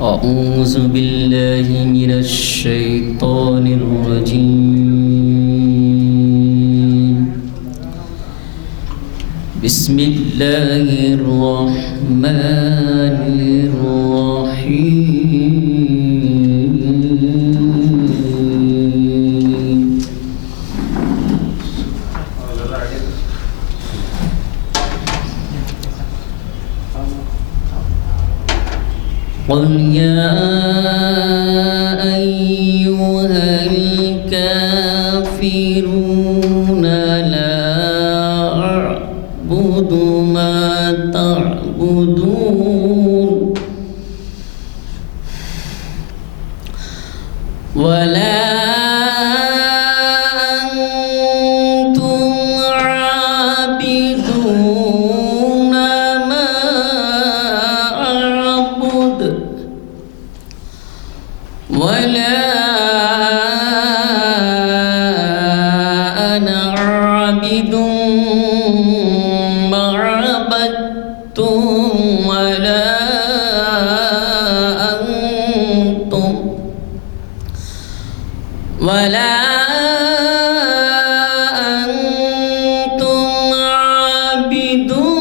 أعوذ بالله من الشيطان الرجيم. بسم الله الرحمن الرحيم. قل يا أيها الكافرون لا أعبد ما تعبدون ولا ولا أنا عابد ما عبدتم ولا أنتم عابدون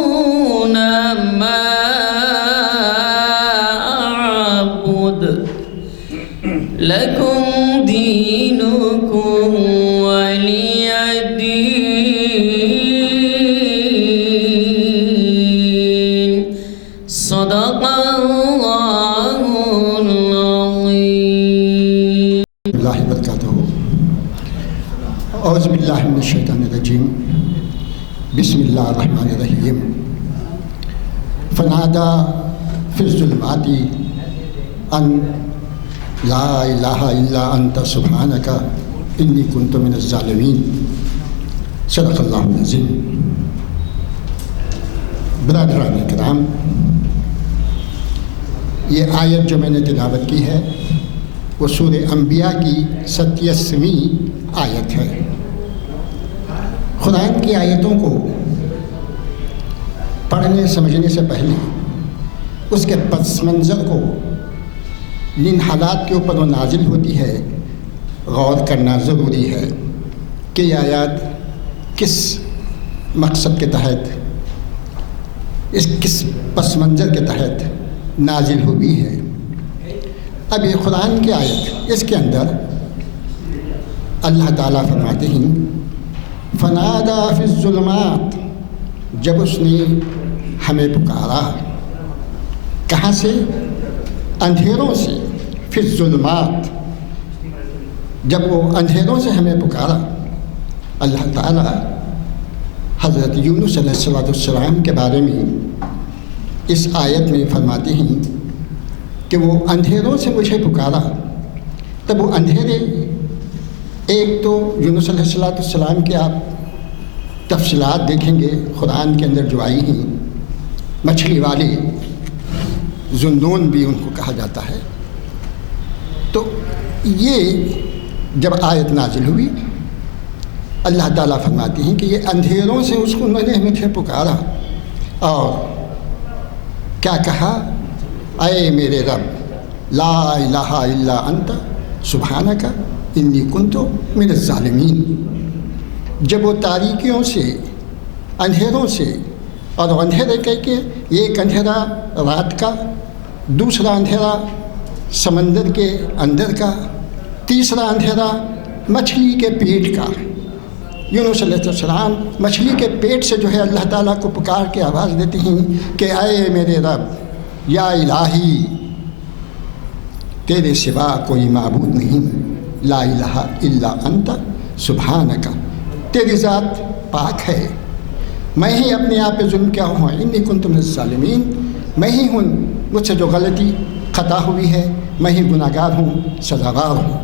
ما أعبد لكم دينكم ولي دين. صدق الله العظيم. اللہ وبرکاتہ. اعوذ باللہ من الشیطان الرجیم. بسم اللہ الرحمن الرحیم. فنادى في الظلمات ان لا الہ الا انت سبحانک انی کنت من الظالمین. صدق اللہ العظیم. برادران کرام، یہ آیت جو میں نے تلاوت کی ہے وہ سورہ انبیاء کی 87ویں آیت ہے. قرآن کی آیتوں کو پڑھنے سمجھنے سے پہلے اس کے پس منظر کو جن حالات کے اوپر وہ نازل ہوتی ہے غور کرنا ضروری ہے کہ یہ آیات کس مقصد کے تحت، کس پس منظر کے تحت نازل ہوئی ہے. اب یہ قرآن کی آیت، اس کے اندر اللہ تعالیٰ فرماتے ہیں فنادى فی الظلمات، جب اس نے ہمیں پکارا. کہاں سے؟ اندھیروں سے. فی الظلمات، جب وہ اندھیروں سے ہمیں پکارا. اللہ تعالیٰ حضرت یونس علیہ السلام کے بارے میں اس آیت میں فرماتے ہیں کہ وہ اندھیروں سے مجھے پکارا. تب وہ اندھیرے، ایک تو یونس علیہ السلام کے آپ تفصیلات دیکھیں گے قرآن کے اندر جو آئی ہیں. مچھلی والے، ذُنُّون بھی ان کو کہا جاتا ہے. تو یہ جب آیت نازل ہوئی، اللہ تعالیٰ فرماتے ہیں کہ یہ اندھیروں سے اس کو انہوں نے مجھے پکارا اور کیا کہا؟ اے میرے رب، لا الہ الا انت سبحانک انی کنت من الظالمین. جب وہ تاریکیوں سے، اندھیروں سے، اور اندھیرے کہہ کے ایک اندھیرا رات کا، دوسرا اندھیرا سمندر کے اندر کا، تیسرا اندھیرا مچھلی کے پیٹ کا. یونس علیہ السلام مچھلی کے پیٹ سے جو ہے اللہ تعالیٰ کو پکار کے آواز دیتے ہیں کہ اے میرے رب، یا الہی، تیرے سوا کوئی معبود نہیں، لا الہ الا انت سبحانک، تیری ذات پاک ہے، میں ہی اپنے آپ پہ ظلم کیا ہوں، انی کنت من الظالمین، میں ہی ہوں، مجھ سے جو غلطی خطا ہوئی ہے، میں ہی گناہ گار ہوں، سزاوار ہوں،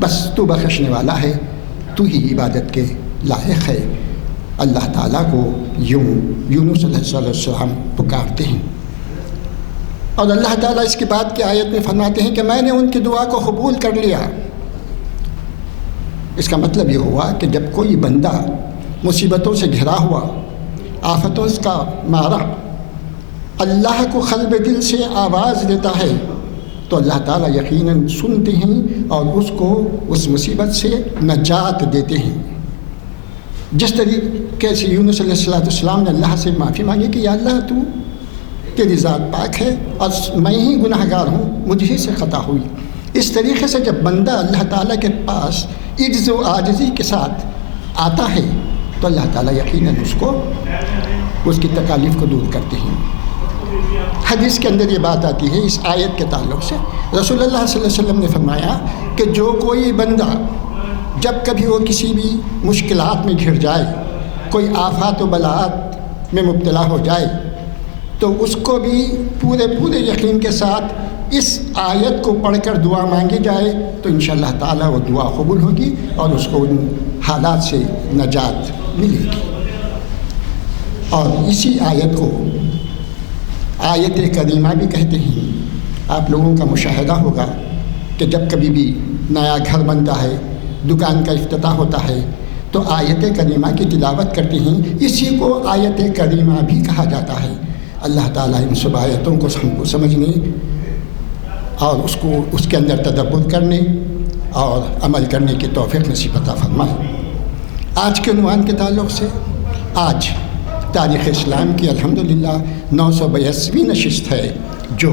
بس تو بخشنے والا ہے، تو ہی عبادت کے لائق ہے. اللہ تعالیٰ کو یوں یونس علیہ السلام پکارتے ہیں. اور اللہ تعالیٰ اس کے بعد کی آیت میں فرماتے ہیں کہ میں نے ان کی دعا کو قبول کر لیا. اس کا مطلب یہ ہوا کہ جب کوئی بندہ مصیبتوں سے گھرا ہوا، آفتوں کا مارا، اللہ کو قلب دل سے آواز دیتا ہے تو اللہ تعالیٰ یقیناً سنتے ہیں اور اس کو اس مصیبت سے نجات دیتے ہیں۔ جس طریقے سے یونس علیہ السلام نے اللہ سے معافی مانگی کہ یا اللہ تو تیری ذات پاک ہے اور میں ہی گناہ گار ہوں، مجھ ہی سے خطا ہوئی، اس طریقے سے جب بندہ اللہ تعالیٰ کے پاس عجز و عاجزی کے ساتھ آتا ہے تو اللہ تعالیٰ یقیناً اس کو اس کی تکالیف کو دور کرتے ہیں۔ حدیث کے اندر یہ بات آتی ہے اس آیت کے تعلق سے، رسول اللہ صلی اللہ علیہ وسلم نے فرمایا کہ جو کوئی بندہ جب کبھی وہ کسی بھی مشکلات میں گھر جائے، کوئی آفات و بلاءات میں مبتلا ہو جائے، تو اس کو بھی پورے یقین کے ساتھ اس آیت کو پڑھ کر دعا مانگی جائے تو انشاءاللہ تعالیٰ وہ دعا قبول ہوگی اور اس کو ان حالات سے نجات ملے گی۔ اور اسی آیت کو آیت کریمہ بھی کہتے ہیں۔ آپ لوگوں کا مشاہدہ ہوگا کہ جب کبھی بھی نیا گھر بنتا ہے، دکان کا افتتاح ہوتا ہے تو آیت کریمہ کی تلاوت کرتے ہیں، اسی کو آیت کریمہ بھی کہا جاتا ہے۔ اللہ تعالیٰ ان سب آیتوں کو ہم کو سمجھنے اور اس کے اندر تدبر کرنے اور عمل کرنے کی توفیق نصیب عطا فرمائے۔ آج کے عنوان کے تعلق سے آج تاریخ اسلام کی الحمدللہ 982ویں نشست ہے جو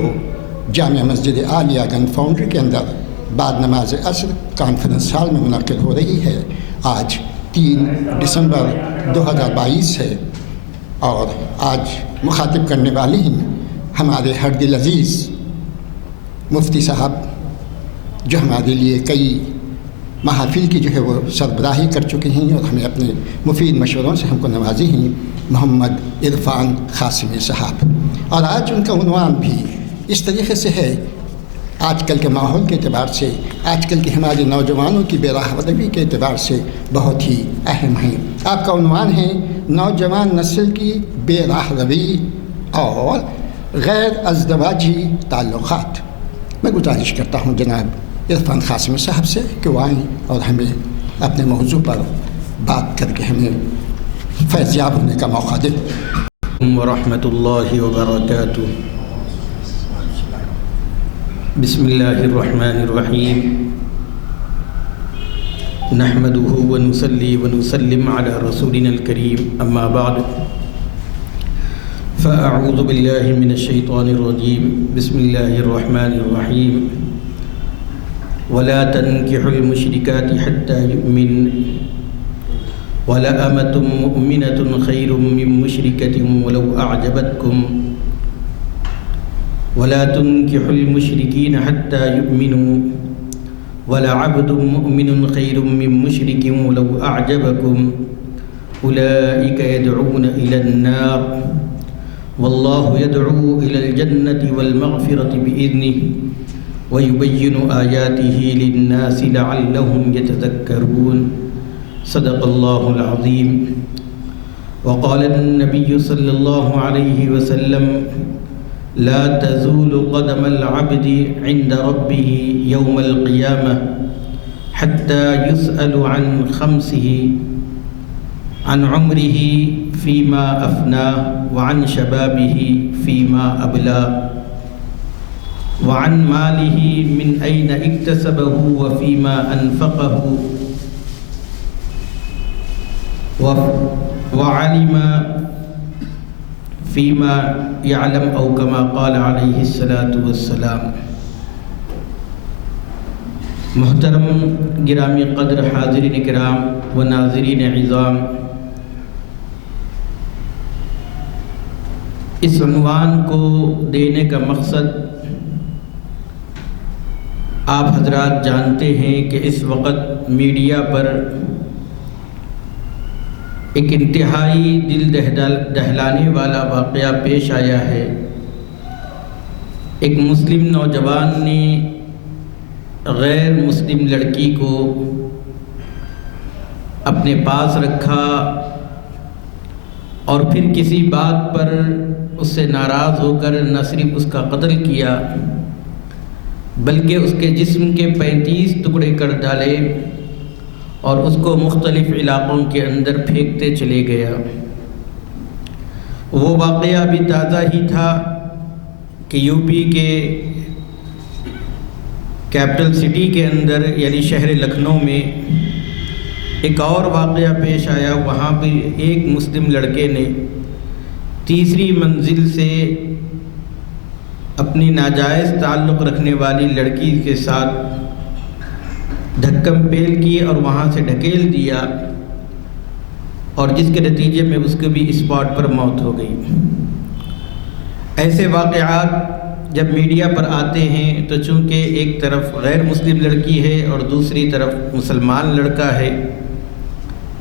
جامعہ مسجد عالیہ گنج فاؤنڈری کے اندر بعد نماز عصر کانفرنس ہال میں منعقد ہو رہی ہے۔ آج 3 دسمبر 2022 ہے اور آج مخاطب کرنے والے ہیں ہمارے ہر دل عزیز مفتی صاحب جو ہمارے لیے کئی محافل کی جو ہے وہ سربراہی کر چکے ہیں اور ہمیں اپنے مفید مشوروں سے ہم کو نوازی ہیں، محمد عرفان قاسمی صاحب۔ اور آج ان کا عنوان بھی اس طریقے سے ہے، آج کل کے ماحول کے اعتبار سے، آج کل کے ہمارے نوجوانوں کی بے راہ روی کے اعتبار سے بہت ہی اہم ہیں۔ آپ کا عنوان ہے نوجوان نسل کی بے راہ روی اور غیر ازدواجی تعلقات۔ میں گزارش کرتا ہوں جناب عرفان قاسمی صاحب سے کہ وہ آئیں اور ہمیں اپنے موضوع پر بات کر کے ہمیں فیضیاب ہونے کا موقع دیں۔ ورحمۃ اللہ وبرکاتہ۔ بسم اللہ الرحمن الرحیم۔ نحمده ونصلي ونسلم على رسولنا الكريم اما بعد فاعوذ باللہ من الشیطان الرجیم بسم اللہ الرحمن الرحیم۔ ولا تنكحوا المشركات حتى يؤمن ولأمة مؤمنة خير من مشركة ولو أعجبتكم ولا تنكحوا المشركين حتى يؤمنوا ولعبد مؤمن خير من مشرك ولو أعجبكم أولئك يدعون إلى النار والله يدعو إلى الجنة والمغفرة بإذنه ويبين آياته للناس لعلهم يتذكرون صدق الله العظيم۔ وقال النبي صلى الله عليه وسلم لا تزول قدم العبد عند ربه يوم القيامة حتى يسأل عن خمسه: عن عمره فيما أفناه وعن شبابه فيما أبلاه وعن ماله من أين اكتسبه وفيما أنفقه وعلم فيما يعلم أو كما قال عليه الصلاة والسلام۔ محترم گرامی قدر حاضرین کرام و ناظرین عظام، اس عنوان کو دینے کا مقصد آپ حضرات جانتے ہیں کہ اس وقت میڈیا پر ایک انتہائی دل دہلانے والا واقعہ پیش آیا ہے۔ ایک مسلم نوجوان نے غیر مسلم لڑکی کو اپنے پاس رکھا اور پھر کسی بات پر اس سے ناراض ہو کر نہ صرف اس کا قتل کیا بلکہ اس کے جسم کے 35 ٹکڑے کر ڈالے اور اس کو مختلف علاقوں کے اندر پھینکتے چلے گیا۔ وہ واقعہ بھی تازہ ہی تھا کہ یو پی کے کیپٹل سٹی کے اندر یعنی شہر لکھنؤ میں ایک اور واقعہ پیش آیا. وہاں پہ ایک مسلم لڑکے نے تیسری منزل سے اپنی ناجائز تعلق رکھنے والی لڑکی کے ساتھ دھکم پیل کی اور وہاں سے ڈھکیل دیا، اور جس کے نتیجے میں اس کو بھی اسپاٹ پر موت ہو گئی. ایسے واقعات جب میڈیا پر آتے ہیں تو چونکہ ایک طرف غیر مسلم لڑکی ہے اور دوسری طرف مسلمان لڑکا ہے،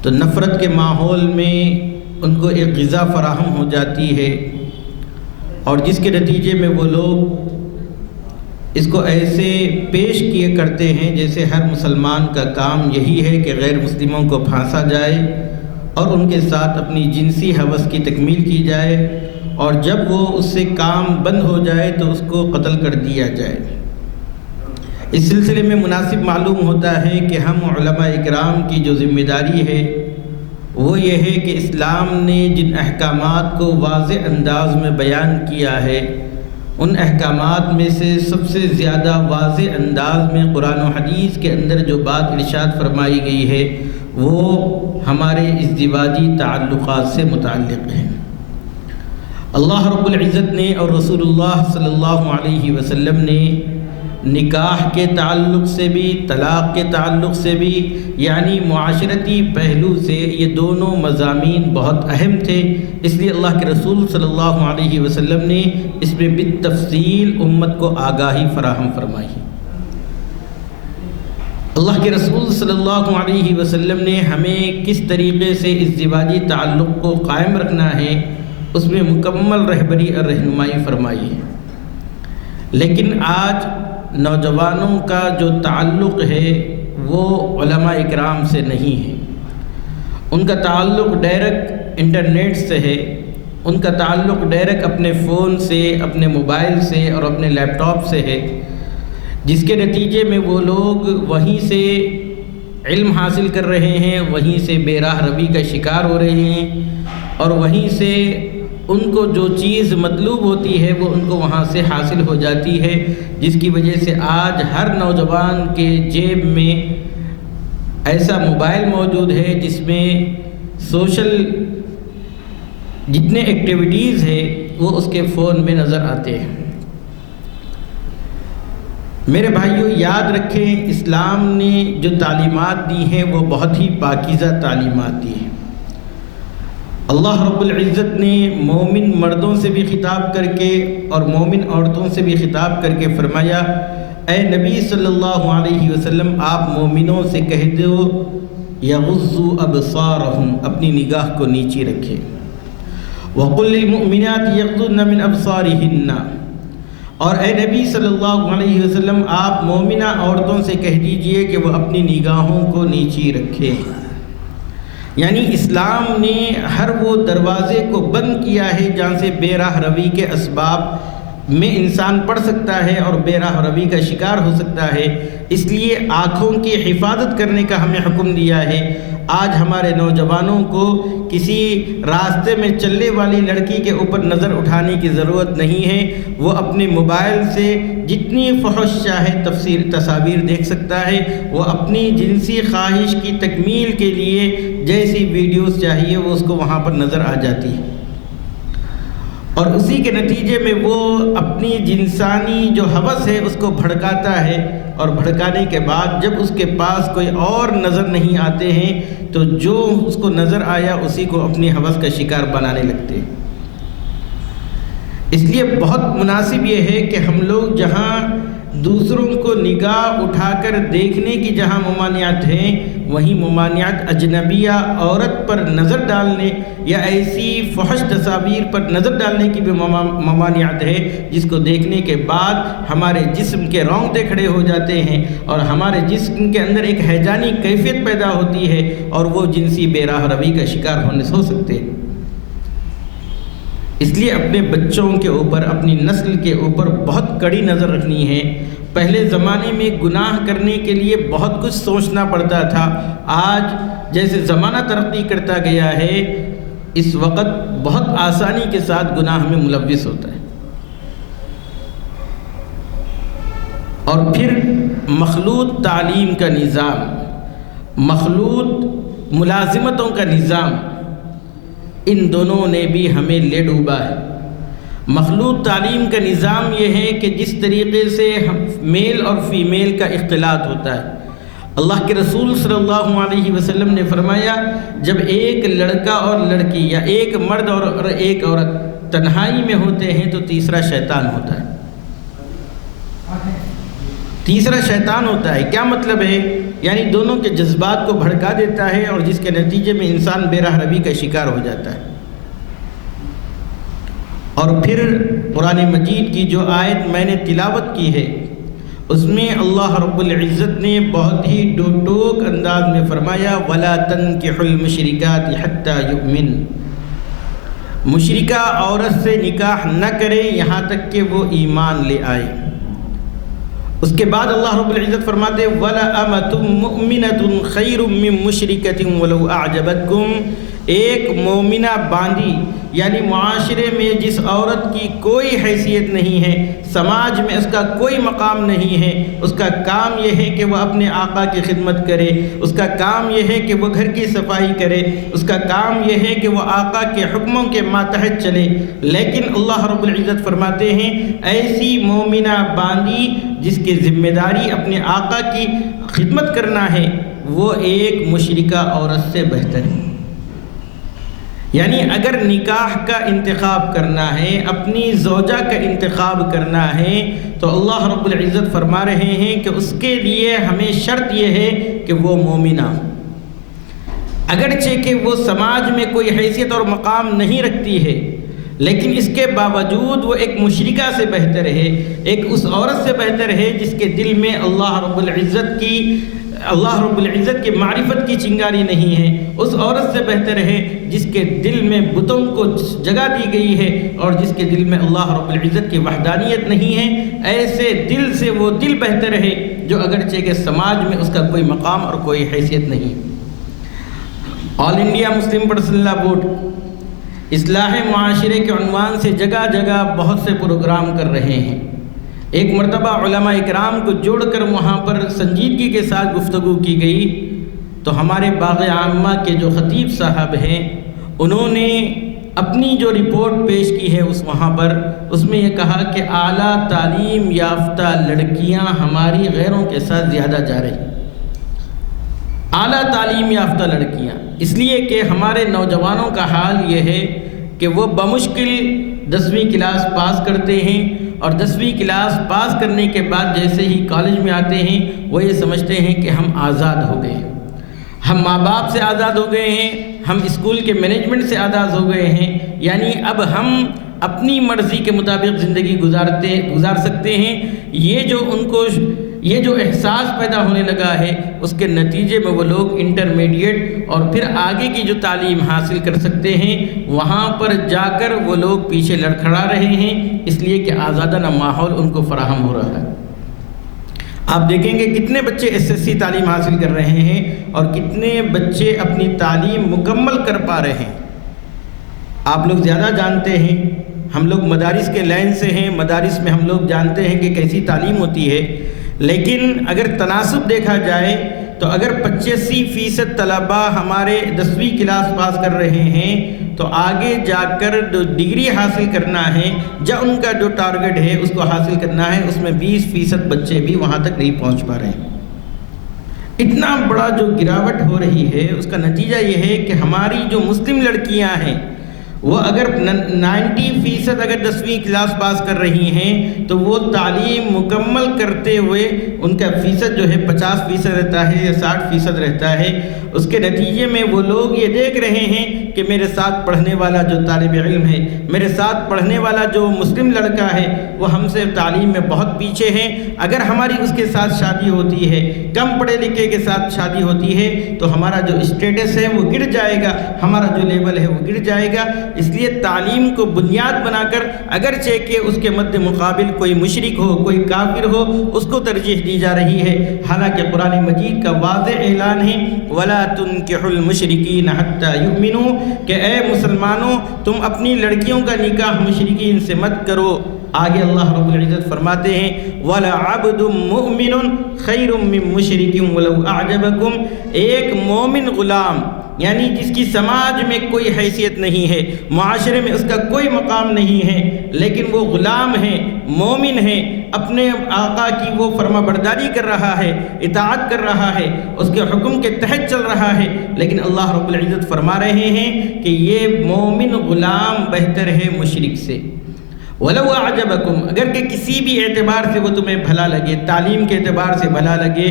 تو نفرت کے ماحول میں ان کو ایک غذا فراہم ہو جاتی ہے، اور جس کے نتیجے میں وہ لوگ اس کو ایسے پیش کیے کرتے ہیں جیسے ہر مسلمان کا کام یہی ہے کہ غیر مسلموں کو پھانسا جائے اور ان کے ساتھ اپنی جنسی ہوس کی تکمیل کی جائے، اور جب وہ اس سے کام بند ہو جائے تو اس کو قتل کر دیا جائے. اس سلسلے میں مناسب معلوم ہوتا ہے کہ ہم علماء اکرام کی جو ذمہ داری ہے وہ یہ ہے کہ اسلام نے جن احکامات کو واضح انداز میں بیان کیا ہے، ان احکامات میں سے سب سے زیادہ واضح انداز میں قرآن و حدیث کے اندر جو بات ارشاد فرمائی گئی ہے وہ ہمارے ازدواجی تعلقات سے متعلق ہے. اللہ رب العزت نے اور رسول اللہ صلی اللہ علیہ وسلم نے نکاح کے تعلق سے بھی، طلاق کے تعلق سے بھی، یعنی معاشرتی پہلو سے یہ دونوں مضامین بہت اہم تھے. اس لیے اللہ کے رسول صلی اللہ علیہ وسلم نے اس میں بالتفصیل امت کو آگاہی فراہم فرمائی. اللہ کے رسول صلی اللہ علیہ وسلم نے ہمیں کس طریقے سے ازدواجی تعلق کو قائم رکھنا ہے اس میں مکمل رہبری اور رہنمائی فرمائی ہے. لیکن آج نوجوانوں کا جو تعلق ہے وہ علماء اکرام سے نہیں ہے. ان کا تعلق ڈائریکٹ انٹرنیٹ سے ہے، ان کا تعلق ڈائریکٹ اپنے فون سے، اپنے موبائل سے اور اپنے لیپ ٹاپ سے ہے، جس کے نتیجے میں وہ لوگ وہیں سے علم حاصل کر رہے ہیں، وہیں سے بے راہ روی کا شکار ہو رہے ہیں، اور وہیں سے ان کو جو چیز مطلوب ہوتی ہے وہ ان کو وہاں سے حاصل ہو جاتی ہے، جس کی وجہ سے آج ہر نوجوان کے جیب میں ایسا موبائل موجود ہے جس میں سوشل جتنے ایکٹیویٹیز ہیں وہ اس کے فون میں نظر آتے ہیں. میرے بھائیوں، یاد رکھیں اسلام نے جو تعلیمات دی ہیں وہ بہت ہی پاکیزہ تعلیمات دی ہیں. اللہ رب العزت نے مومن مردوں سے بھی خطاب کر کے اور مومن عورتوں سے بھی خطاب کر کے فرمایا، اے نبی صلی اللہ علیہ وسلم آپ مومنوں سے کہہ دو یغضوا ابصارہم، اپنی نگاہ کو نیچی رکھیں. وقل للمؤمنات یغضضن من ابصارہن، اور اے نبی صلی اللہ علیہ وسلم آپ مومنہ عورتوں سے کہہ دیجئے کہ وہ اپنی نگاہوں کو نیچی رکھیں. یعنی اسلام نے ہر وہ دروازے کو بند کیا ہے جہاں سے بے راہ روی کے اسباب میں انسان پڑ سکتا ہے اور بے راہ روی کا شکار ہو سکتا ہے. اس لیے آنکھوں کی حفاظت کرنے کا ہمیں حکم دیا ہے. آج ہمارے نوجوانوں کو کسی راستے میں چلنے والی لڑکی کے اوپر نظر اٹھانے کی ضرورت نہیں ہے. وہ اپنے موبائل سے جتنی فحش چاہے تصاویر دیکھ سکتا ہے. وہ اپنی جنسی خواہش کی تکمیل کے لیے جیسی ویڈیوز چاہیے وہ اس کو وہاں پر نظر آ جاتی ہے، اور اسی کے نتیجے میں وہ اپنی جنسانی جو ہوس ہے اس کو بھڑکاتا ہے، اور بھڑکانے کے بعد جب اس کے پاس کوئی اور نظر نہیں آتے ہیں تو جو اس کو نظر آیا اسی کو اپنی ہوس کا شکار بنانے لگتے ہیں. اس لیے بہت مناسب یہ ہے کہ ہم لوگ جہاں دوسروں کو نگاہ اٹھا کر دیکھنے کی جہاں ممانعت ہیں وہیں ممانعت اجنبیہ عورت پر نظر ڈالنے یا ایسی فحش تصاویر پر نظر ڈالنے کی بھی ممانعت ہے جس کو دیکھنے کے بعد ہمارے جسم کے رونگٹے کھڑے ہو جاتے ہیں اور ہمارے جسم کے اندر ایک ہیجانی کیفیت پیدا ہوتی ہے اور وہ جنسی بے راہ روی کا شکار ہونے سے ہو سکتے ہیں. اس لیے اپنے بچوں کے اوپر، اپنی نسل کے اوپر بہت کڑی نظر رکھنی ہے. پہلے زمانے میں گناہ کرنے کے لیے بہت کچھ سوچنا پڑتا تھا. آج جیسے زمانہ ترقی کرتا گیا ہے اس وقت بہت آسانی کے ساتھ گناہ میں ملوث ہوتا ہے. اور پھر مخلوط تعلیم کا نظام، مخلوط ملازمتوں کا نظام، ان دونوں نے بھی ہمیں لے ڈوبا ہے۔ مخلوط تعلیم کا نظام یہ ہے کہ جس طریقے سے میل اور فیمیل کا اختلاط ہوتا ہے، اللہ کے رسول صلی اللہ علیہ وسلم نے فرمایا جب ایک لڑکا اور لڑکی یا ایک مرد اور ایک عورت تنہائی میں ہوتے ہیں تو تیسرا شیطان ہوتا ہے، تیسرا شیطان ہوتا ہے۔ کیا مطلب ہے؟ یعنی دونوں کے جذبات کو بھڑکا دیتا ہے اور جس کے نتیجے میں انسان بے راہ روی کا شکار ہو جاتا ہے۔ اور پھر قرآن مجید کی جو آیت میں نے تلاوت کی ہے اس میں اللہ رب العزت نے بہت ہی ٹوک انداز میں فرمایا وَلَا تَنْكِحُوا الْمُشْرِكَاتِ حَتَّى يُؤْمِنْ، مشرکہ عورت سے نکاح نہ کرے یہاں تک کہ وہ ایمان لے آئے۔ اس کے بعد اللہ رب العزت فرماتے وَلَأَمَةٌ مُؤْمِنَةٌ خَيْرٌ مِّن مُشْرِكَةٍ وَلَوْ أَعْجَبَتْكُمْ، ایک مومنہ باندی یعنی معاشرے میں جس عورت کی کوئی حیثیت نہیں ہے، سماج میں اس کا کوئی مقام نہیں ہے، اس کا کام یہ ہے کہ وہ اپنے آقا کی خدمت کرے، اس کا کام یہ ہے کہ وہ گھر کی صفائی کرے، اس کا کام یہ ہے کہ وہ آقا کے حکموں کے ماتحت چلے، لیکن اللہ رب العزت فرماتے ہیں ایسی مومنہ باندی جس کی ذمہ داری اپنے آقا کی خدمت کرنا ہے وہ ایک مشرکہ عورت سے بہتر ہے۔ یعنی اگر نکاح کا انتخاب کرنا ہے، اپنی زوجہ کا انتخاب کرنا ہے تو اللہ رب العزت فرما رہے ہیں کہ اس کے لیے ہمیں شرط یہ ہے کہ وہ مومنہ، اگرچہ کہ وہ سماج میں کوئی حیثیت اور مقام نہیں رکھتی ہے لیکن اس کے باوجود وہ ایک مشرکہ سے بہتر ہے، ایک اس عورت سے بہتر ہے جس کے دل میں اللہ رب العزت کی معرفت کی چنگاری نہیں ہے، اس عورت سے بہتر ہے جس کے دل میں بتوں کو جگہ دی گئی ہے اور جس کے دل میں اللہ رب العزت کی وحدانیت نہیں ہے۔ ایسے دل سے وہ دل بہتر ہے جو اگرچہ کہ سماج میں اس کا کوئی مقام اور کوئی حیثیت نہیں۔ آل انڈیا مسلم پرسنل لا بورڈ اصلاح معاشرے کے عنوان سے جگہ جگہ بہت سے پروگرام کر رہے ہیں۔ ایک مرتبہ علماء اکرام کو جوڑ کر وہاں پر سنجیدگی کے ساتھ گفتگو کی گئی تو ہمارے باغ عامہ کے جو خطیب صاحب ہیں انہوں نے اپنی جو رپورٹ پیش کی ہے وہاں پر اس میں یہ کہا کہ اعلیٰ تعلیم یافتہ لڑکیاں ہماری غیروں کے ساتھ زیادہ جا رہی، اعلیٰ تعلیم یافتہ لڑکیاں، اس لیے کہ ہمارے نوجوانوں کا حال یہ ہے کہ وہ بمشکل 10ویں کلاس پاس کرتے ہیں اور 10ویں کلاس پاس کرنے کے بعد جیسے ہی کالج میں آتے ہیں وہ یہ سمجھتے ہیں کہ ہم آزاد ہو گئے ہیں، ہم ماں باپ سے آزاد ہو گئے ہیں، ہم اسکول کے مینجمنٹ سے آزاد ہو گئے ہیں، یعنی اب ہم اپنی مرضی کے مطابق زندگی گزار سکتے ہیں۔ یہ جو احساس پیدا ہونے لگا ہے اس کے نتیجے میں وہ لوگ انٹرمیڈیٹ اور پھر آگے کی جو تعلیم حاصل کر سکتے ہیں وہاں پر جا کر وہ لوگ پیچھے لڑکھڑا رہے ہیں، اس لیے کہ آزادانہ ماحول ان کو فراہم ہو رہا ہے۔ آپ دیکھیں گے کتنے بچے SSC تعلیم حاصل کر رہے ہیں اور کتنے بچے اپنی تعلیم مکمل کر پا رہے ہیں۔ آپ لوگ زیادہ جانتے ہیں، ہم لوگ مدارس کے لائن سے ہیں، مدارس میں ہم لوگ جانتے ہیں کہ کیسی تعلیم ہوتی ہے، لیکن اگر تناسب دیکھا جائے تو اگر 85% طلباء ہمارے 10ویں کلاس پاس کر رہے ہیں تو آگے جا کر جو ڈگری حاصل کرنا ہے یا ان کا جو ٹارگٹ ہے اس کو حاصل کرنا ہے اس میں 20% بچے بھی وہاں تک نہیں پہنچ پا رہے ہیں۔ اتنا بڑا جو گراوٹ ہو رہی ہے اس کا نتیجہ یہ ہے کہ ہماری جو مسلم لڑکیاں ہیں وہ اگر 90% اگر 10ویں کلاس پاس کر رہی ہیں تو وہ تعلیم مکمل کرتے ہوئے ان کا فیصد جو ہے 50% رہتا ہے یا 60% رہتا ہے۔ اس کے نتیجے میں وہ لوگ یہ دیکھ رہے ہیں کہ میرے ساتھ پڑھنے والا جو طالب علم ہے، میرے ساتھ پڑھنے والا جو مسلم لڑکا ہے وہ ہم سے تعلیم میں بہت پیچھے ہے، اگر ہماری اس کے ساتھ شادی ہوتی ہے، کم پڑھے لکھے کے ساتھ شادی ہوتی ہے تو ہمارا جو اسٹیٹس ہے وہ گر جائے گا، ہمارا جو لیول ہے وہ گر جائے گا۔ اس لیے تعلیم کو بنیاد بنا کر اگرچہ کہ اس کے مد مقابل کوئی مشرک ہو، کوئی کافر ہو، اس کو ترجیح دی جا رہی ہے، حالانکہ قرآن مجید کا واضح اعلان ہے وَلَا تُنْكِحُوا الْمُشْرِكِينَ حَتَّى يُؤْمِنُوا کہ اے مسلمانوں تم اپنی لڑکیوں کا نکاح مشرکین سے مت کرو آگے اللہ رب العزت فرماتے ہیں وَلَعَبْدٌ مُؤْمِنٌ خَيْرٌ مِّن مُشْرِكٍ وَلَوْ أَعْجَبَكُمْ، ایک مومن غلام یعنی جس کی سماج میں کوئی حیثیت نہیں ہے، معاشرے میں اس کا کوئی مقام نہیں ہے، لیکن وہ غلام ہے، مومن ہے، اپنے آقا کی وہ فرما برداری کر رہا ہے، اطاعت کر رہا ہے، اس کے حکم کے تحت چل رہا ہے، لیکن اللہ رب العزت فرما رہے ہیں کہ یہ مومن غلام بہتر ہے مشرک سے۔ وَلَوْ أَعْجَبَكُمْ، اگر کہ کسی بھی اعتبار سے وہ تمہیں بھلا لگے، تعلیم کے اعتبار سے بھلا لگے،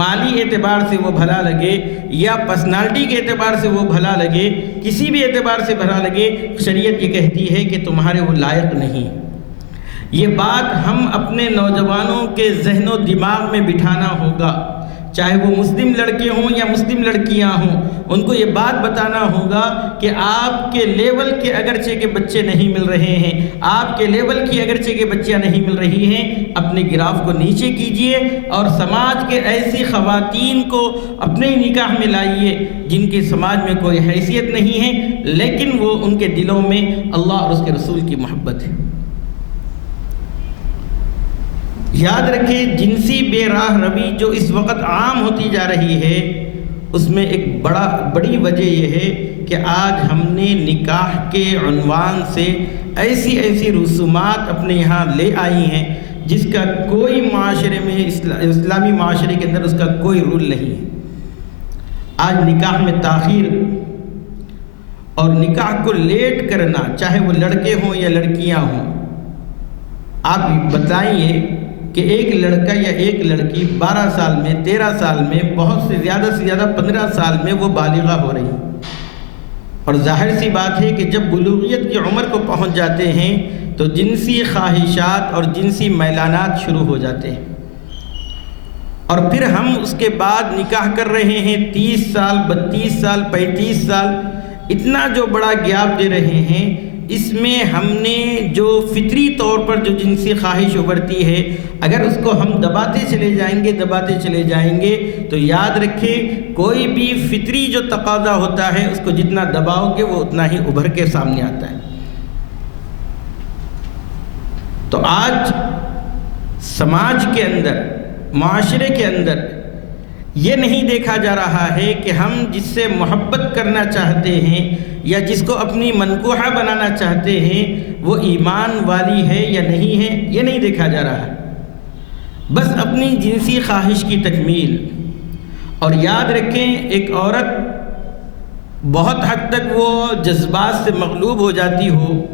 مالی اعتبار سے وہ بھلا لگے، یا پرسنالٹی کے اعتبار سے وہ بھلا لگے، کسی بھی اعتبار سے بھلا لگے، شریعت یہ کہتی ہے کہ تمہارے وہ لائق نہیں۔ یہ بات ہم اپنے نوجوانوں کے ذہن و دماغ میں بٹھانا ہوگا، چاہے وہ مسلم لڑکے ہوں یا مسلم لڑکیاں ہوں، ان کو یہ بات بتانا ہوگا کہ آپ کے لیول کے اگرچہ کے بچے نہیں مل رہے ہیں، آپ کے لیول کی اگرچہ کے بچیاں نہیں مل رہی ہیں، اپنے گراف کو نیچے کیجئے اور سماج کے ایسی خواتین کو اپنے نکاح میں لائیے جن کی سماج میں کوئی حیثیت نہیں ہے، لیکن وہ ان کے دلوں میں اللہ اور اس کے رسول کی محبت ہے۔ یاد رکھیں جنسی بے راہ روی جو اس وقت عام ہوتی جا رہی ہے، اس میں ایک بڑی وجہ یہ ہے کہ آج ہم نے نکاح کے عنوان سے ایسی رسومات اپنے یہاں لے آئی ہیں جس کا کوئی معاشرے میں اسلامی معاشرے کے اندر اس کا کوئی رول نہیں ہے۔ آج نکاح میں تاخیر اور نکاح کو لیٹ کرنا، چاہے وہ لڑکے ہوں یا لڑکیاں ہوں، آپ بتائیے کہ ایک لڑکا یا ایک لڑکی 12 سال میں 13 سال میں بہت سے زیادہ 15 سال میں وہ بالغہ ہو رہی، اور ظاہر سی بات ہے کہ جب بلوغیت کی عمر کو پہنچ جاتے ہیں تو جنسی خواہشات اور جنسی میلانات شروع ہو جاتے ہیں، اور پھر ہم اس کے بعد نکاح کر رہے ہیں 30 سال 32 سال 35 سال، اتنا جو بڑا گیپ دے رہے ہیں، اس میں ہم نے جو فطری طور پر جو جنسی خواہش ابھرتی ہے، اگر اس کو ہم دباتے چلے جائیں گے تو یاد رکھیں کوئی بھی فطری جو تقاضا ہوتا ہے اس کو جتنا دباؤ گے وہ اتنا ہی ابھر کے سامنے آتا ہے۔ تو آج سماج کے اندر، معاشرے کے اندر یہ نہیں دیکھا جا رہا ہے کہ ہم جس سے محبت کرنا چاہتے ہیں یا جس کو اپنی منکوحہ بنانا چاہتے ہیں وہ ایمان والی ہے یا نہیں ہے، یہ نہیں دیکھا جا رہا ہے، بس اپنی جنسی خواہش کی تکمیل۔ اور یاد رکھیں ایک عورت بہت حد تک وہ جذبات سے مغلوب ہو جاتی ہو،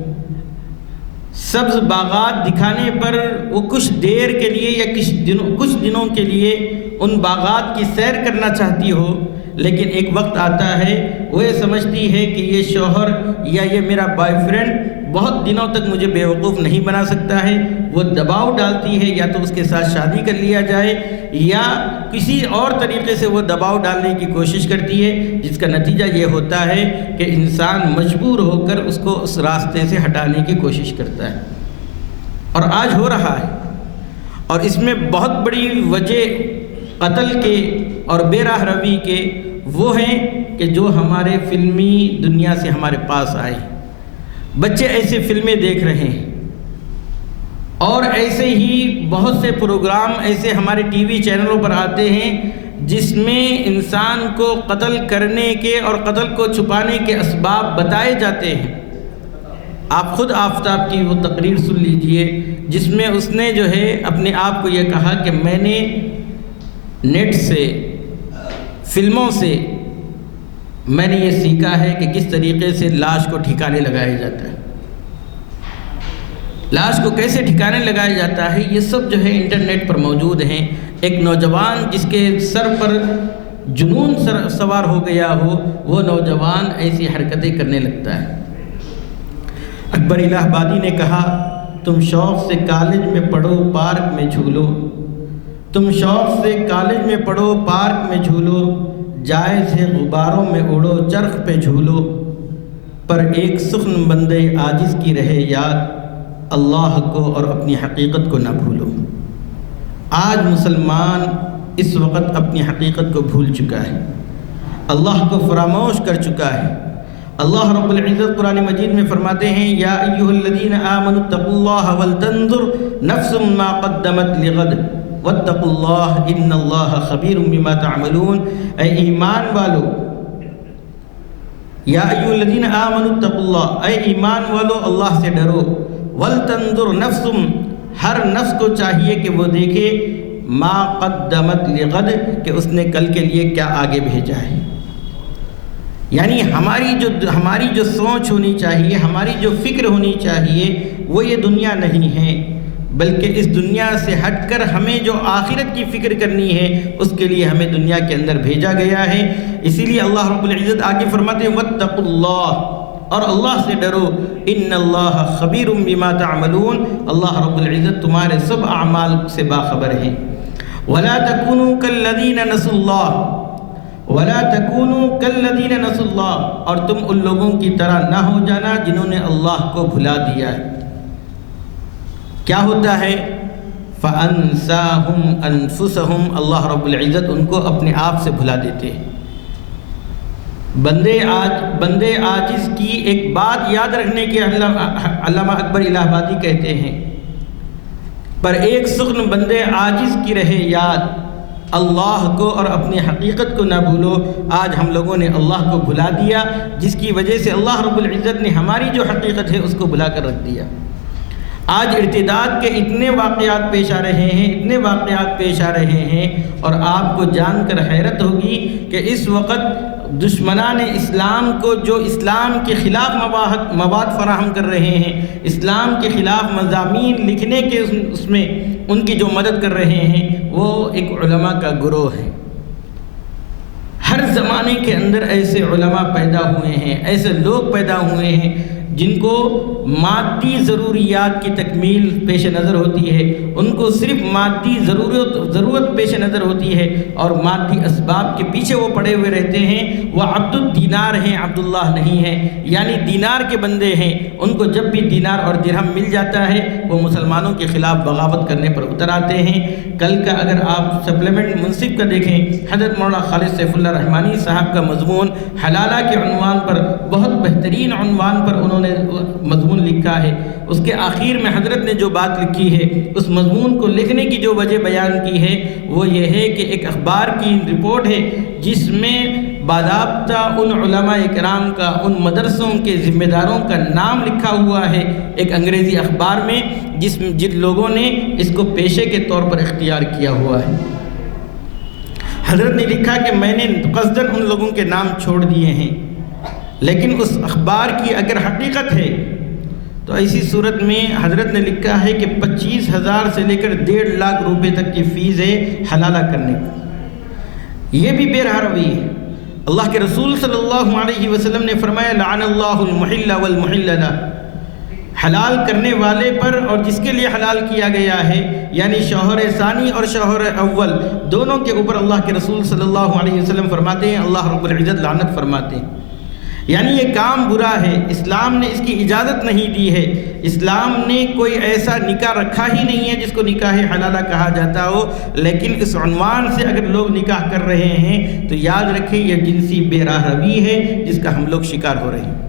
سبز باغات دکھانے پر وہ کچھ دیر کے لیے یا کچھ دنوں کے لیے ان باغات کی سیر کرنا چاہتی ہو، لیکن ایک وقت آتا ہے وہ یہ سمجھتی ہے کہ یہ شوہر یا یہ میرا بوائے فرینڈ بہت دنوں تک مجھے بیوقوف نہیں بنا سکتا ہے، وہ دباؤ ڈالتی ہے یا تو اس کے ساتھ شادی کر لیا جائے یا کسی اور طریقے سے وہ دباؤ ڈالنے کی کوشش کرتی ہے، جس کا نتیجہ یہ ہوتا ہے کہ انسان مجبور ہو کر اس کو اس راستے سے ہٹانے کی کوشش کرتا ہے، اور آج ہو رہا ہے۔ اور اس میں بہت بڑی وجہ قتل کے اور بے راہ روی کے وہ ہیں کہ جو ہمارے فلمی دنیا سے ہمارے پاس آئے، بچے ایسے فلمیں دیکھ رہے ہیں، اور ایسے ہی بہت سے پروگرام ایسے ہمارے ٹی وی چینلوں پر آتے ہیں جس میں انسان کو قتل کرنے کے اور قتل کو چھپانے کے اسباب بتائے جاتے ہیں۔ آپ خود آفتاب کی وہ تقریر سن لیجئے جس میں اس نے جو ہے اپنے آپ کو یہ کہا کہ میں نے نیٹ سے، فلموں سے میں نے یہ سیکھا ہے کہ کس طریقے سے لاش کو ٹھکانے لگایا جاتا ہے، لاش کو کیسے ٹھکانے لگایا جاتا ہے، یہ سب جو ہے انٹرنیٹ پر موجود ہیں۔ ایک نوجوان جس کے سر پر جنون سوار ہو گیا ہو، وہ نوجوان ایسی حرکتیں کرنے لگتا ہے۔ اکبر الہ آبادی نے کہا تم شوق سے کالج میں پڑھو پارک میں جھولو، تم شوق سے کالج میں پڑھو پارک میں جھولو، جائز ہے غباروں میں اڑو چرخ پہ جھولو، پر ایک سخن بندے عاجز کی رہے یاد، اللہ کو اور اپنی حقیقت کو نہ بھولو۔ آج مسلمان اس وقت اپنی حقیقت کو بھول چکا ہے، اللہ کو فراموش کر چکا ہے، اللہ رب العزت قرآن مجید میں فرماتے ہیں یا ایھا الذین آمنوا اتقوا اللہ ولتنظر نفس ما قدمت لغد واتقوا اللہ ان اللہ خبیر بما تعملون۔ اے ایمان والو، یا ایھا الذین آمنوا اتقوا اللہ، اے ایمان والو اللہ سے ڈرو، ولتنظر نفس، ہر نفس کو چاہیے کہ وہ دیکھے، ما قدمت لغد، کہ اس نے کل کے لیے کیا آگے بھیجا ہے۔ یعنی ہماری جو سوچ ہونی چاہیے، ہماری جو فکر ہونی چاہیے وہ یہ دنیا نہیں ہے، بلکہ اس دنیا سے ہٹ کر ہمیں جو آخرت کی فکر کرنی ہے اس کے لیے ہمیں دنیا کے اندر بھیجا گیا ہے۔ اسی لیے اللہ رب العزت آگے فرماتے ہیں واتقوا اللہ، اور اللہ سے ڈرو، ان اللہ خبیر بما تعملون، اللہ رب العزت تمہارے سب اعمال سے باخبر ہے۔ ولا تکونوا کالذین نسوا اللہ، وَلَا تَكُونُوا كَالَّذِينَ نَسُوا اللَّهَ، اور تم ان لوگوں کی طرح نہ ہو جانا جنہوں نے اللہ کو بھلا دیا ہے۔ کیا ہوتا ہے؟ فَأَنْسَاهُمْ أَنفُسَهُمْ، اللہ رب العزت ان کو اپنے آپ سے بھلا دیتے ہیں۔ بندے عاجز کی ایک بات یاد رکھنے کے علامہ اکبر الہ آبادی کہتے ہیں، پر ایک سخن بندے عاجز کی رہے یاد، اللہ کو اور اپنی حقیقت کو نہ بھولو۔ آج ہم لوگوں نے اللہ کو بھلا دیا، جس کی وجہ سے اللہ رب العزت نے ہماری جو حقیقت ہے اس کو بھلا کر رکھ دیا۔ آج ارتداد کے اتنے واقعات پیش آ رہے ہیں، اور آپ کو جان کر حیرت ہوگی کہ اس وقت دشمنان اسلام کو جو اسلام کے خلاف مواد فراہم کر رہے ہیں، اسلام کے خلاف مضامین لکھنے کے اس میں ان کی جو مدد کر رہے ہیں، وہ ایک علماء کا گروہ ہے۔ ہر زمانے کے اندر ایسے علماء پیدا ہوئے ہیں، ایسے لوگ پیدا ہوئے ہیں جن کو مادی ضروریات کی تکمیل پیش نظر ہوتی ہے، ان کو صرف مادی ضرورت پیش نظر ہوتی ہے، اور مادی اسباب کے پیچھے وہ پڑے ہوئے رہتے ہیں۔ وہ عبد الدینار ہیں، عبداللہ نہیں ہیں، یعنی دینار کے بندے ہیں۔ ان کو جب بھی دینار اور درہم مل جاتا ہے وہ مسلمانوں کے خلاف بغاوت کرنے پر اتر آتے ہیں۔ کل کا اگر آپ سپلیمنٹ منصف کا دیکھیں، حضرت مولانا خالد سیف اللہ رحمانی صاحب کا مضمون حلالہ کے عنوان پر، بہت بہترین عنوان پر انہوں نے مضمون لکھا ہے۔ اس کے آخر میں حضرت نے جو بات لکھی ہے، اس مضمون کو لکھنے کی جو وجہ بیان کی ہے وہ یہ ہے کہ ایک اخبار کی رپورٹ ہے جس میں باضابطہ ان علماء کرام کا، ان مدرسوں کے ذمہ داروں کا نام لکھا ہوا ہے ایک انگریزی اخبار میں، جن لوگوں نے اس کو پیشے کے طور پر اختیار کیا ہوا ہے۔ حضرت نے لکھا کہ میں نے قصداً ان لوگوں کے نام چھوڑ دیے ہیں، لیکن اس اخبار کی اگر حقیقت ہے تو ایسی صورت میں حضرت نے لکھا ہے کہ 25,000 سے لے کر 1.5 لاکھ روپے تک کی فیس ہے حلالہ کرنے کی۔ یہ بھی بے روی ہے۔ اللہ کے رسول صلی اللہ علیہ وسلم نے فرمایا لعن اللہ المحل والمحل لہ، حلال کرنے والے پر اور جس کے لیے حلال کیا گیا ہے، یعنی شوہر ثانی اور شوہر اول دونوں کے اوپر اللہ کے رسول صلی اللہ علیہ وسلم فرماتے ہیں اللہ رب العزت لعنت فرماتے ہیں۔ یعنی یہ کام برا ہے، اسلام نے اس کی اجازت نہیں دی ہے۔ اسلام نے کوئی ایسا نکاح رکھا ہی نہیں ہے جس کو نکاح حلالہ کہا جاتا ہو، لیکن اس عنوان سے اگر لوگ نکاح کر رہے ہیں تو یاد رکھیں یہ جنسی بے راہ روی ہے جس کا ہم لوگ شکار ہو رہے ہیں۔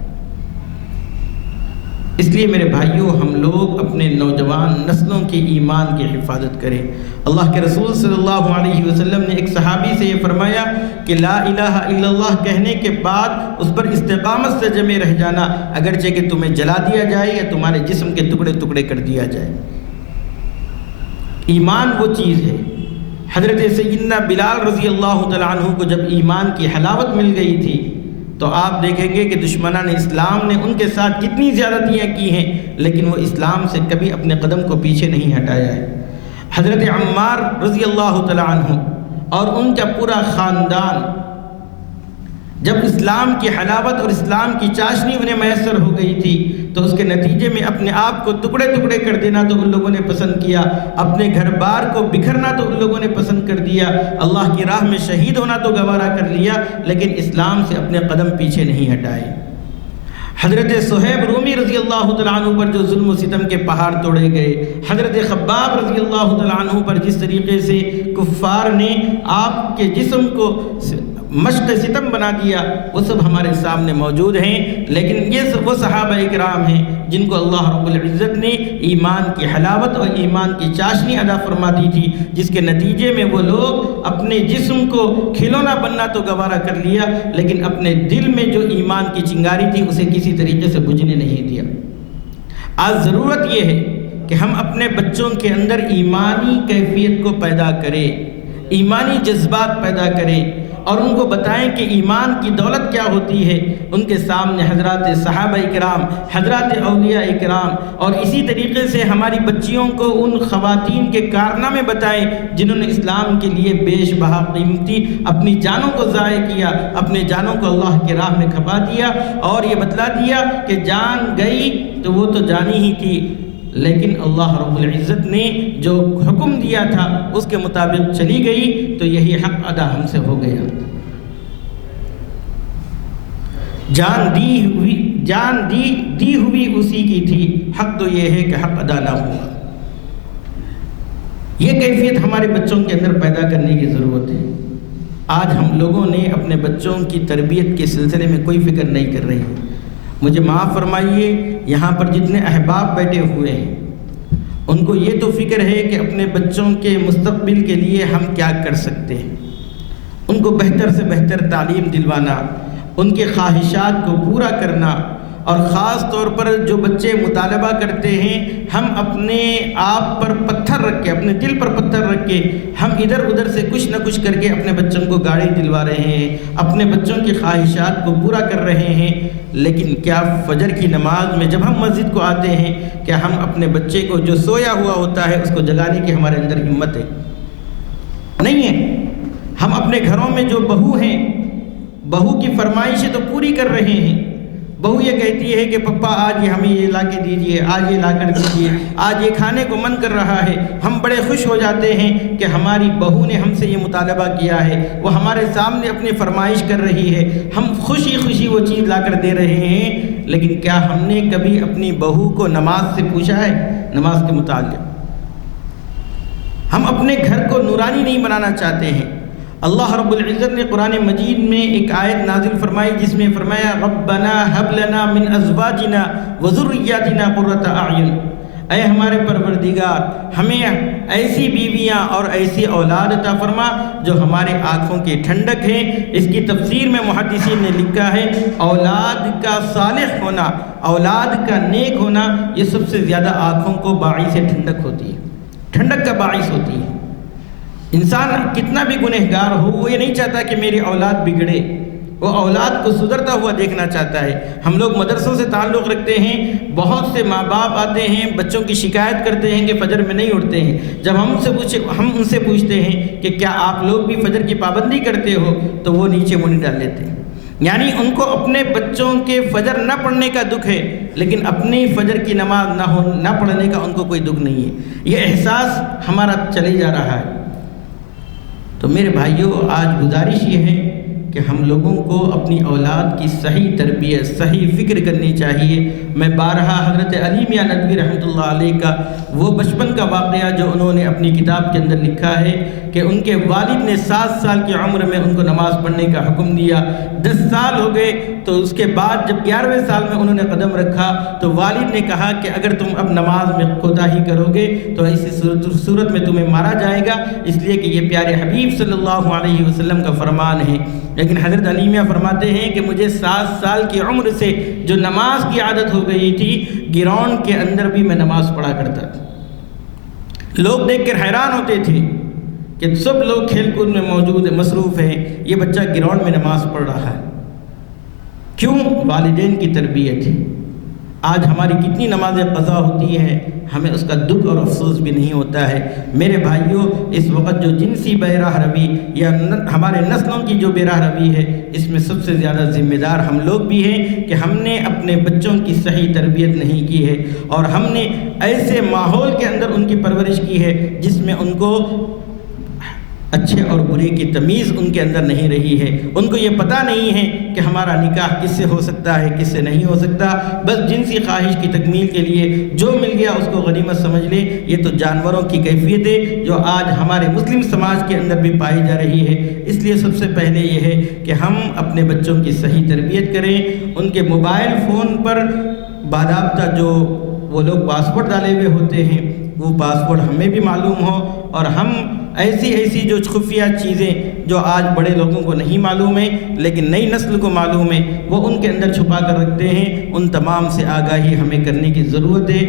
اس لیے میرے بھائیوں، ہم لوگ اپنے نوجوان نسلوں کے ایمان کی حفاظت کریں۔ اللہ کے رسول صلی اللہ علیہ وسلم نے ایک صحابی سے یہ فرمایا کہ لا الہ الا اللہ کہنے کے بعد اس پر استقامت سے جمے رہ جانا، اگرچہ کہ تمہیں جلا دیا جائے یا تمہارے جسم کے ٹکڑے ٹکڑے کر دیا جائے۔ ایمان وہ چیز ہے۔ حضرت سیدنا بلال رضی اللہ تعالیٰ عنہ کو جب ایمان کی حلاوت مل گئی تھی تو آپ دیکھیں گے کہ دشمنان اسلام نے ان کے ساتھ کتنی زیادتیاں کی ہیں، لیکن وہ اسلام سے کبھی اپنے قدم کو پیچھے نہیں ہٹایا ہے۔ حضرت عمار رضی اللہ تعالیٰ عنہ اور ان کا پورا خاندان جب اسلام کی حلاوت اور اسلام کی چاشنی انہیں میسر ہو گئی تھی تو اس کے نتیجے میں اپنے آپ کو ٹکڑے ٹکڑے کر دینا تو ان لوگوں نے پسند کیا، اپنے گھر بار کو بکھرنا تو ان لوگوں نے پسند کر دیا، اللہ کی راہ میں شہید ہونا تو گوارا کر لیا، لیکن اسلام سے اپنے قدم پیچھے نہیں ہٹائے۔ حضرت صہیب رومی رضی اللہ تعالیٰ عنہ پر جو ظلم و ستم کے پہاڑ توڑے گئے، حضرت خباب رضی اللہ تعالیٰ عنہ پر جس طریقے سے کفار نے آپ کے جسم کو مشق ستم بنا دیا، وہ سب ہمارے سامنے موجود ہیں۔ لیکن یہ سب وہ صحابہ اکرام ہیں جن کو اللہ رب العزت نے ایمان کی حلاوت اور ایمان کی چاشنی عطا فرما دی تھی، جس کے نتیجے میں وہ لوگ اپنے جسم کو کھلونا بننا تو گوارا کر لیا، لیکن اپنے دل میں جو ایمان کی چنگاری تھی اسے کسی طریقے سے بجھنے نہیں دیا۔ آج ضرورت یہ ہے کہ ہم اپنے بچوں کے اندر ایمانی کیفیت کو پیدا کریں، ایمانی جذبات پیدا کریں، اور ان کو بتائیں کہ ایمان کی دولت کیا ہوتی ہے۔ ان کے سامنے حضرات صحابہ اکرام، حضرات اولیاء اکرام، اور اسی طریقے سے ہماری بچیوں کو ان خواتین کے کارنامے بتائیں جنہوں نے اسلام کے لیے بیش بہا قیمتی اپنی جانوں کو ضائع کیا، اپنے جانوں کو اللہ کی راہ میں کھپا دیا، اور یہ بتلا دیا کہ جان گئی تو وہ تو جانی ہی تھی، لیکن اللہ رب العزت نے جو حکم دیا تھا اس کے مطابق چلی گئی تو یہی حق ادا ہم سے ہو گیا۔ جان دی ہوئی اسی کی تھی، حق تو یہ ہے کہ حق ادا نہ ہوا۔ یہ کیفیت ہمارے بچوں کے اندر پیدا کرنے کی ضرورت ہے۔ آج ہم لوگوں نے اپنے بچوں کی تربیت کے سلسلے میں کوئی فکر نہیں کر رہے ہیں۔ مجھے معاف فرمائیے، یہاں پر جتنے احباب بیٹھے ہوئے ہیں ان کو یہ تو فکر ہے کہ اپنے بچوں کے مستقبل کے لیے ہم کیا کر سکتے ہیں، ان کو بہتر سے بہتر تعلیم دلوانا، ان کے خواہشات کو پورا کرنا، اور خاص طور پر جو بچے مطالبہ کرتے ہیں ہم اپنے آپ پر پتھر رکھ کے، اپنے دل پر پتھر رکھ کے ہم ادھر ادھر سے کچھ نہ کچھ کر کے اپنے بچوں کو گاڑی دلوا رہے ہیں، اپنے بچوں کی خواہشات کو پورا کر رہے ہیں۔ لیکن کیا فجر کی نماز میں جب ہم مسجد کو آتے ہیں کیا ہم اپنے بچے کو جو سویا ہوا ہوتا ہے اس کو جگانے کی ہمارے اندر ہمت ہے؟ نہیں ہے۔ ہم اپنے گھروں میں جو بہو ہیں، بہو کی فرمائشیں تو پوری کر رہے ہیں۔ بہو یہ کہتی ہے کہ پپا آج یہ ہمیں یہ لا کے دیجئے، آج یہ لا کر دیجئے، آج یہ کھانے کو من کر رہا ہے۔ ہم بڑے خوش ہو جاتے ہیں کہ ہماری بہو نے ہم سے یہ مطالبہ کیا ہے، وہ ہمارے سامنے اپنی فرمائش کر رہی ہے، ہم خوشی خوشی وہ چیز لا کر دے رہے ہیں۔ لیکن کیا ہم نے کبھی اپنی بہو کو نماز سے پوچھا ہے؟ نماز کے متعلق ہم اپنے گھر کو نورانی نہیں بنانا چاہتے ہیں۔ اللہ رب العزت نے قرآن مجید میں ایک آیت نازل فرمائی جس میں فرمایا ربنا ہب لنا من ازواجنا وذریاتنا قرۃ اعین، اے ہمارے پروردگار ہمیں ایسی بیویاں اور ایسی اولاد عطا فرما جو ہمارے آنکھوں کی ٹھنڈک ہے۔ اس کی تفسیر میں محدثین نے لکھا ہے اولاد کا صالح ہونا، اولاد کا نیک ہونا، یہ سب سے زیادہ آنکھوں کو باعث ٹھنڈک ہوتی ہے، ٹھنڈک کا باعث ہوتی ہے۔ انسان کتنا بھی گنہگار ہو وہ یہ نہیں چاہتا کہ میری اولاد بگڑے، وہ اولاد کو سدھرتا ہوا دیکھنا چاہتا ہے۔ ہم لوگ مدرسوں سے تعلق رکھتے ہیں، بہت سے ماں باپ آتے ہیں بچوں کی شکایت کرتے ہیں کہ فجر میں نہیں اٹھتے ہیں۔ جب ہم ان سے پوچھتے ہیں کہ کیا آپ لوگ بھی فجر کی پابندی کرتے ہو تو وہ نیچے منہ ڈال لیتے ہیں۔ یعنی ان کو اپنے بچوں کے فجر نہ پڑھنے کا دکھ ہے، لیکن اپنی فجر کی نماز نہ پڑھنے کا ان کو کوئی دکھ نہیں ہے۔ یہ احساس ہمارا چلے جا رہا ہے۔ تو میرے بھائیوں، آج گزارش یہ ہے کہ ہم لوگوں کو اپنی اولاد کی صحیح تربیت، صحیح فکر کرنی چاہیے۔ میں بارہا حضرت علی میاں ندوی رحمۃ اللہ علیہ کا وہ بچپن کا واقعہ جو انہوں نے اپنی کتاب کے اندر لکھا ہے کہ ان کے والد نے 7 سال کی عمر میں ان کو نماز پڑھنے کا حکم دیا، 10 سال ہو گئے تو اس کے بعد جب 11ویں سال میں انہوں نے قدم رکھا تو والد نے کہا کہ اگر تم اب نماز میں کوتاہی کرو گے تو ایسی صورت میں تمہیں مارا جائے گا، اس لیے کہ یہ پیارے حبیب صلی اللہ علیہ وسلم کا فرمان ہے۔ لیکن حضرت علی میاں فرماتے ہیں کہ مجھے 7 سال کی عمر سے جو نماز کی عادت ہو گئی تھی، گراؤنڈ کے اندر بھی میں نماز پڑھا کرتا تھا۔ لوگ دیکھ کر حیران ہوتے تھے کہ سب لوگ کھیل کود میں موجود ہیں، مصروف ہیں، یہ بچہ گراؤنڈ میں نماز پڑھ رہا ہے۔ کیوں؟ والدین کی تربیت ہے۔ آج ہماری کتنی نمازیں قضا ہوتی ہیں، ہمیں اس کا دکھ اور افسوس بھی نہیں ہوتا ہے۔ میرے بھائیوں، اس وقت جو جنسی بے راہ روی یا ہمارے نسلوں کی جو بے راہ روی ہے، اس میں سب سے زیادہ ذمہ دار ہم لوگ بھی ہیں کہ ہم نے اپنے بچوں کی صحیح تربیت نہیں کی ہے، اور ہم نے ایسے ماحول کے اندر ان کی پرورش کی ہے جس میں ان کو اچھے اور برے کی تمیز ان کے اندر نہیں رہی ہے، ان کو یہ پتہ نہیں ہے کہ ہمارا نکاح کس سے ہو سکتا ہے، کس سے نہیں ہو سکتا، بس جنسی خواہش کی تکمیل کے لیے جو مل گیا اس کو غنیمت سمجھ لے۔ یہ تو جانوروں کی کیفیت ہے جو آج ہمارے مسلم سماج کے اندر بھی پائی جا رہی ہے۔ اس لیے سب سے پہلے یہ ہے کہ ہم اپنے بچوں کی صحیح تربیت کریں، ان کے موبائل فون پر باضابطہ جو وہ لوگ پاسورڈ ڈالے ہوئے ہوتے ہیں وہ پاسورڈ ہمیں بھی معلوم ہو، اور ہم ایسی جو خفیہ چیزیں جو آج بڑے لوگوں کو نہیں معلوم ہے لیکن نئی نسل کو معلوم ہے وہ ان کے اندر چھپا کر رکھتے ہیں، ان تمام سے آگاہی ہمیں کرنے کی ضرورت ہے۔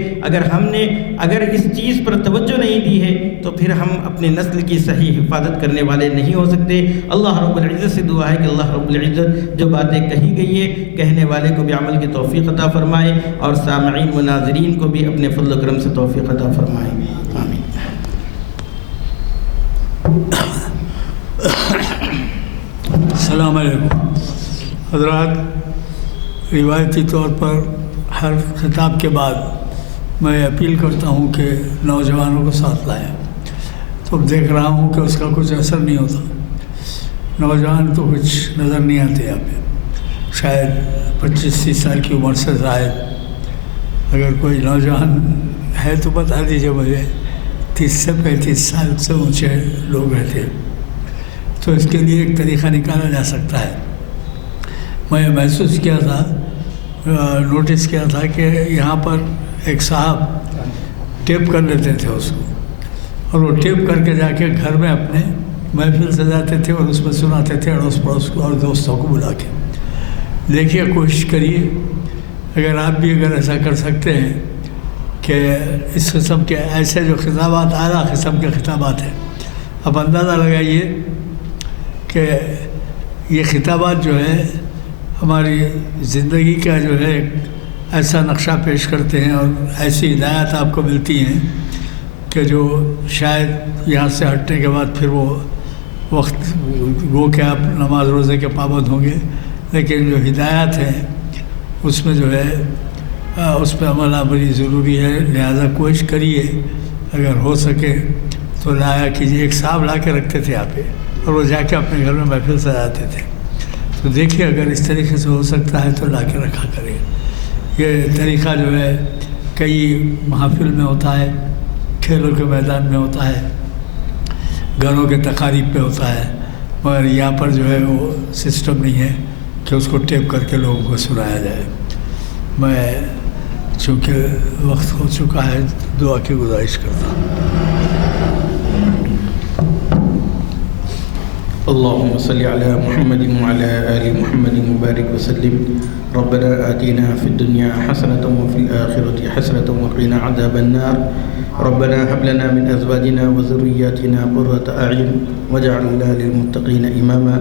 اگر اس چیز پر توجہ نہیں دی ہے تو پھر ہم اپنی نسل کی صحیح حفاظت کرنے والے نہیں ہو سکتے۔ اللہ رب العزت سے دعا ہے کہ اللہ رب العزت جو باتیں کہی گئی ہے کہنے والے کو بھی عمل کی توفیق عطا فرمائے، اور سامعین و ناظرین کو بھی اپنے فضل و کرم سے توفیق عطا فرمائے، آمین۔ السلام علیکم حضرات، روایتی طور پر ہر خطاب کے بعد میں اپیل کرتا ہوں کہ نوجوانوں کو ساتھ لائیں، تو اب دیکھ رہا ہوں کہ اس کا کچھ اثر نہیں ہوتا، نوجوان تو کچھ نظر نہیں آتے یہاں پہ، شاید 25-30 سال کی عمر سے زائد۔ اگر کوئی نوجوان ہے تو بتا دیجیے مجھے، 30 سے 35 سال سے اونچے لوگ رہتے ہیں، تو اس کے لیے ایک طریقہ نکالا جا سکتا ہے۔ میں محسوس کیا تھا، نوٹس کیا تھا کہ یہاں پر ایک صاحب ٹیپ کر لیتے تھے اس کو، اور وہ ٹیپ کر کے جا کے گھر میں اپنے محفل سجاتے تھے اور اس میں سناتے تھے اڑوس پڑوس کو اور دوستوں کو بلا کے۔ دیکھیے، کوشش کریے، اگر آپ بھی ایسا کر سکتے ہیں کہ اس قسم کے ایسے جو خطابات اعلیٰ قسم کے خطابات ہیں، اب اندازہ لگائیے کہ یہ خطابات جو ہے ہماری زندگی کا جو ہے ایسا نقشہ پیش کرتے ہیں اور ایسی ہدایات آپ کو ملتی ہیں کہ جو شاید یہاں سے ہٹنے کے بعد پھر وہ وقت گو کہ آپ نماز روزے کے پابند ہوں گے، لیکن جو ہدایات ہیں اس میں جو ہے اس پہ عمل آوری ضروری ہے۔ لہذا کوشش کریے، اگر ہو سکے تو لایا کیجیے۔ ایک صاحب لا کے رکھتے تھے یہاں پہ اور وہ جا کے اپنے گھر میں محفل سجاتے تھے، تو دیکھیے اگر اس طریقے سے ہو سکتا ہے تو لا کے رکھا کریں۔ یہ طریقہ جو ہے کئی محافل میں ہوتا ہے، کھیلوں کے میدان میں ہوتا ہے، گھروں کے تقاریب پہ ہوتا ہے، مگر یہاں پر جو ہے وہ سسٹم نہیں ہے کہ اس کو ٹیپ کر کے لوگوں کو سنایا جائے۔ میں چونکہ وقت ہو چکا ہے دعا کی گزارش کرتا ہوں۔ اللهم صل على محمد وعلى آل محمد وبارك وسلم۔ ربنا آتنا في الدنيا حسنة وفي الآخرة حسنة وقنا عذاب النار۔ ربنا هب لنا من أزواجنا وذرياتنا قرة أعين واجعلنا للمتقين إماما۔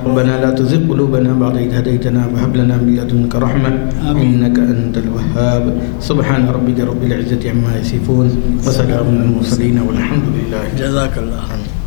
ربنا لا تزغ قلوبنا بعد إذ هديتنا وهب لنا من لدنك رحمة إنك أنت الوهاب۔ سبحان ربك رب العزة عما يصفون وسلام على المرسلين والحمد لله۔ جزاك الله۔